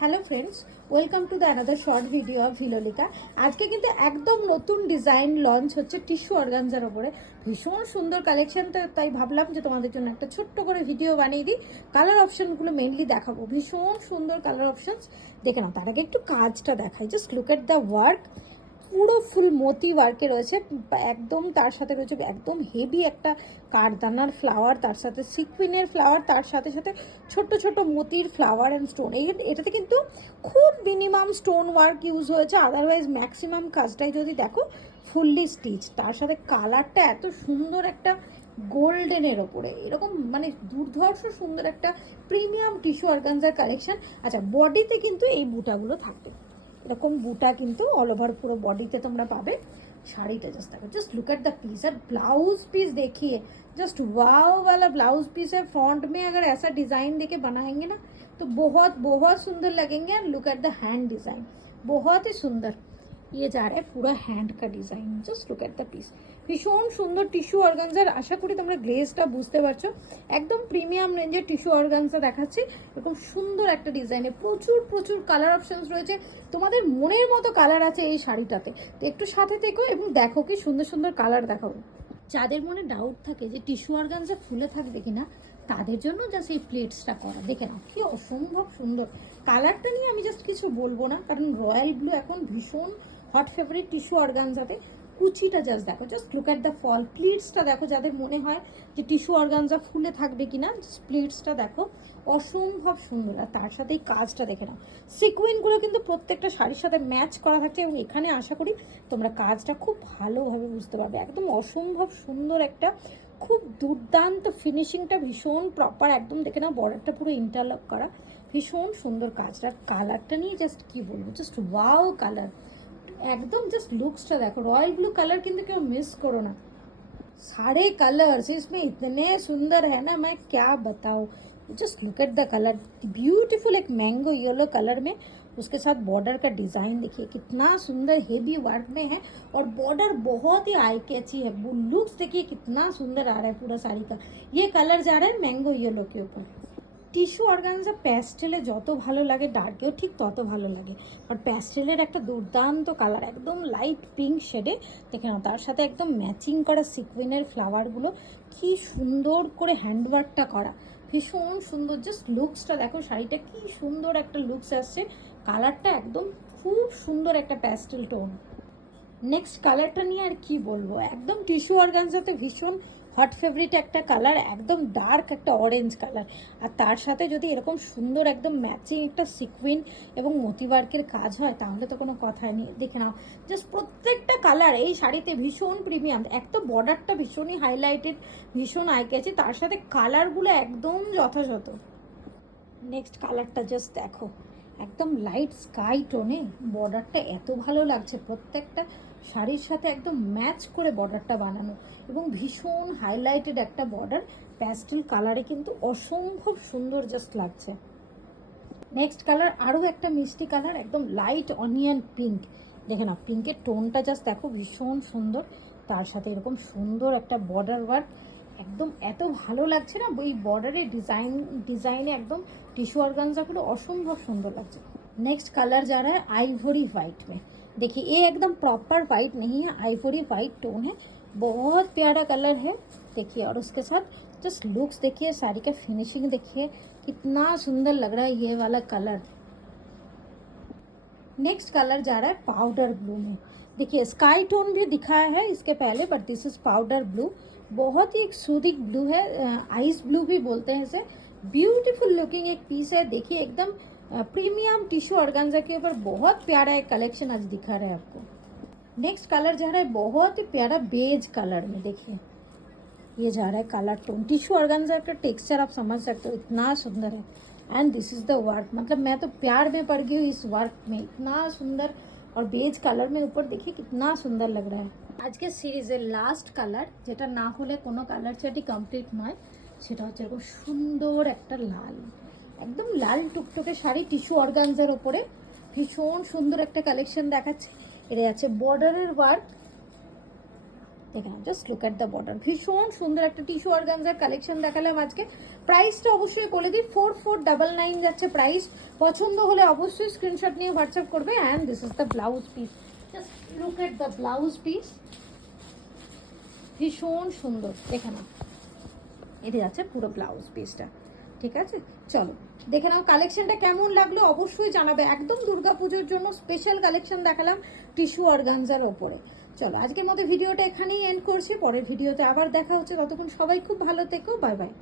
Hello friends, welcome to the another short video of Vilolika. আজকে কিন্তু একদম নতুন ডিজাইন লঞ্চ হচ্ছে টিস্যু অর্গানজার ওপরে। ভীষণ সুন্দর কালেকশন, তাই ভাবলাম যে তোমাদের জন্য একটা ছোট্ট করে ভিডিও বানিয়ে দিই। কালার অপশনগুলো মেনলি দেখাবো, ভীষণ সুন্দর কালার অপশনস দেখে নাও। তার আগে একটু কাজটা দেখাই, just look at the work. পুরো ফুল মতি ওয়ার্কে রয়েছে, একদম তার সাথে রয়েছে একদম হেভি একটা কারদানার ফ্লাওয়ার, তার সাথে সিকুইনের ফ্লাওয়ার, তার সাথে সাথে ছোট্ট ছোট্ট মতির ফ্লাওয়ার অ্যান্ড স্টোন। এটাতে কিন্তু খুব মিনিমাম স্টোন ওয়ার্ক ইউজ হয়েছে, আদারওয়াইজ ম্যাক্সিমাম কাজটাই যদি দেখো ফুললি স্টিচ। তার সাথে কালারটা এত সুন্দর একটা গোল্ডেনের ওপরে, এরকম মানে দুর্ধর্ষ সুন্দর একটা প্রিমিয়াম টিস্যু অর্গানজার কালেকশন। আচ্ছা, বডিতে কিন্তু এই বুটাগুলো থাকবে, এরকম বুটা কিন্তু অল ওভার পুরো বডিতে তোমরা পাবে। শাড়িটা জাস্ট देखो, just look at the piece. और ब्लाउज पीस देखिए, जस्ट वाव वाला ब्लाउज पीस है। फ्रंट में अगर ऐसा डिजाइन देके बनाएंगे ना तो बहुत बहुत सुंदर लगेंगे। And look at the hand design, बहुत ही सुंदर ये जा रहा है पूरा हैंड का design. Just look at the piece, ভীষণ সুন্দর টিস্যু অর্গানজার। আশা করি তোমরা গ্লেজটা বুঝতে পারছো, একদম প্রিমিয়াম রেঞ্জের টিস্যু অর্গানজা দেখাচ্ছি। এরকম সুন্দর একটা ডিজাইনে প্রচুর প্রচুর কালার অপশনস রয়েছে, তোমাদের মনের মতো কালার আছে এই শাড়িটাতে। তো একটু সাথে থেকো এবং দেখো কি সুন্দর সুন্দর কালার দেখাবো। যাদের মনে ডাউট থাকে যে টিস্যু অর্গানজা ফুলে থাকবে কিনা, তাদের জন্য জাস্ট এই প্লেটসটা করা, দেখে নাও কি অসম্ভব সুন্দর। কালারটা নিয়ে আমি জাস্ট কিছু বলবো না, কারণ রয়্যাল ব্লু এখন ভীষণ হট ফেভারিট টিস্যু অর্গানজাতে। কুচিটা জাস্ট দেখো, just look at the fall. প্লিটসটা দেখো, যাদের মনে হয় যে টিস্যু অর্গানজা ফুলে থাকবে কিনা, জাস্ট প্লিটসটা দেখো, অসম্ভব সুন্দর। আর তার সাথে এই কাজটা দেখে নাও, সিকুইনগুলো কিন্তু প্রত্যেকটা শাড়ির সাথে ম্যাচ করা থাকছে। এবং এখানে আশা করি তোমরা কাজটা খুব ভালোভাবে বুঝতে পারবে। একদম অসম্ভব সুন্দর একটা, খুব দুর্দান্ত ফিনিশিংটা, ভীষণ প্রপার একদম। দেখে নাও বর্ডারটা পুরো ইন্টারলক করা, ভীষণ সুন্দর কাজটা। কালারটা নিয়ে জাস্ট কি বলবো, জাস্ট ওয়াও কালার একদম। জাস্ট লুকসটা দেখো, রয়্যাল ব্লू कलर কিন্তু কেউ মিস করো না। सारे कलर्स इसमें इतने सुंदर है ना, मैं क्या बताऊँ। Just look at the colour, beautiful एक मैंगो येलो कलर में, उसके साथ बॉर्डर का डिजाइन देखिए कितना सुंदर हेवी वर्क में है। और बॉर्डर बहुत ही आई कैची है। लुक्स देखिए कितना सुंदर आ रहा है पूरा साड़ी का। ये कलर जा रहा है मैंगो येलो के ऊपर। টিস্যু অর্গানজা প্যাস্টেলে যত ভালো লাগে, ডার্কেও ঠিক তত ভালো লাগে। আর প্যাস্টেলের একটা দুর্দান্ত কালার, একদম লাইট পিঙ্ক শেডে, দেখে নাও। তার সাথে একদম ম্যাচিং করা সিকুইনের ফ্লাওয়ারগুলো, কি সুন্দর করে হ্যান্ডওয়ার্কটা করা, ভীষণ সুন্দর। জাস্ট লুকসটা দেখো, শাড়িটা কি সুন্দর একটা লুকস আসছে। কালারটা একদম খুব সুন্দর একটা প্যাস্টেল টোন। নেক্সট কালারটা নিয়ে আর কি বলবো, একদম টিস্যু অর্গানজাতে ভীষণ হট ফেভারিট একটা কালার, একদম ডার্ক একটা অরেঞ্জ কালার। আর তার সাথে যদি এরকম সুন্দর একদম ম্যাচিং একটা সিকুইন এবং মোতিওয়ার্কের কাজ হয়, তাহলে তো কোনো কথাই নেই। দেখে নাও, জাস্ট প্রত্যেকটা কালার এই শাড়িতে ভীষণ প্রিমিয়াম। এক তো বর্ডারটা ভীষণই হাইলাইটেড, ভীষণ আইকেছে, তার সাথে কালারগুলো একদম যথাযথ। নেক্সট কালারটা জাস্ট দেখো, একদম লাইট স্কাই টোনে, বর্ডারটা এত ভালো লাগছে। প্রত্যেকটা শাড়ির সাথে একদম ম্যাচ করে বর্ডারটা বানানো, এবং ভীষণ হাইলাইটেড একটা বর্ডার, প্যাস্টেল কালারে কিন্তু অসম্ভব সুন্দর জাস্ট লাগছে। নেক্সট কালার আরও একটা মিষ্টি কালার, একদম লাইট অনিয়ন পিঙ্ক। দেখে না, পিঙ্কের টোনটা জাস্ট দেখো, ভীষণ সুন্দর। তার সাথে এরকম সুন্দর একটা বর্ডার ওয়ার্ক, একদম এত ভালো লাগছে না। ওই বর্ডারের डिजाइने एकदम टिश्यू ऑर्गेन्जा असंभव सुंदर लगता है। नेक्स्ट कलर जा रहा है आइवरी वाइट में। देखिए ये एकदम प्रॉपर वाइट नहीं है, आइवरी वाइट टोन है, बहुत प्यारा कलर है। देखिए, और उसके साथ जस्ट लुक्स देखिए, साड़ी का फिनिशिंग देखिए कितना सुंदर लग रहा है ये वाला कलर। नेक्स्ट कलर जा रहा है पाउडर ब्लू में। देखिए स्काई टोन भी दिखाया है इसके पहले, but this is powder blue. बहुत ही एक सूदिक ब्लू है, आइस ब्लू भी बोलते हैं इसे। ब्यूटीफुल लुकिंग एक पीस है। देखिए एकदम प्रीमियम टिश्यू ऑर्गेन्जा के ऊपर बहुत प्यारा एक कलेक्शन आज दिखा रहा है आपको। नेक्स्ट कलर जा रहा है बहुत ही प्यारा बेज कलर में। देखिए ये जा रहा है कलर टोन, टिश्यू ऑर्गेन्जा का टेक्सचर आप समझ सकते हो, इतना सुंदर है। And this is the work, मतलब मैं तो प्यार में पड़ गई हूँ इस वर्क में, इतना सुंदर। और बेज कलर में ऊपर देखिए कितना सुंदर लग रहा है। आज के सीरीजेर लास्ट कलर, जेटा ना होले कोनो कालार चार्टই कमप्लीट नয়, সেটা হচ্ছে এরকম সুন্দর একটা লাল, একদম লাল টুকটুকে শাড়ি টিস্যু অর্গানজার উপরে, ভীষণ সুন্দর একটা কালেকশন দেখাচ্ছে। এটা আছে বর্ডারের ওয়ার্ক, দেখেন just look at the border, ভীষণ সুন্দর একটা টিস্যু অর্গানজার কালেকশন দেখালাম আজকে। প্রাইসটা অবশ্যই বলে দিই, 4499 যাচ্ছে প্রাইস। পছন্দ হলে অবশ্যই স্ক্রিনশট নিয়ে হোয়াটসঅ্যাপ করবে। And this is the blouse piece, just look at the blouse piece, ভীষণ সুন্দর। দেখে নাও, এটা যাচ্ছে পুরো ব্লাউজ পিসটা, ঠিক আছে? চলো দেখে নাও কালেকশনটা কেমন লাগলো অবশ্যই জানাবে। একদম দুর্গাপুজোর জন্য স্পেশাল কালেকশন দেখালাম টিস্যু অর্গানজার ওপরে। চলো আজকের মতো ভিডিওটা এখানেই এন্ড করছি, পরের ভিডিওতে আবার দেখা হচ্ছে, ততক্ষণ সবাই খুব ভালো থেকো, বাই বাই।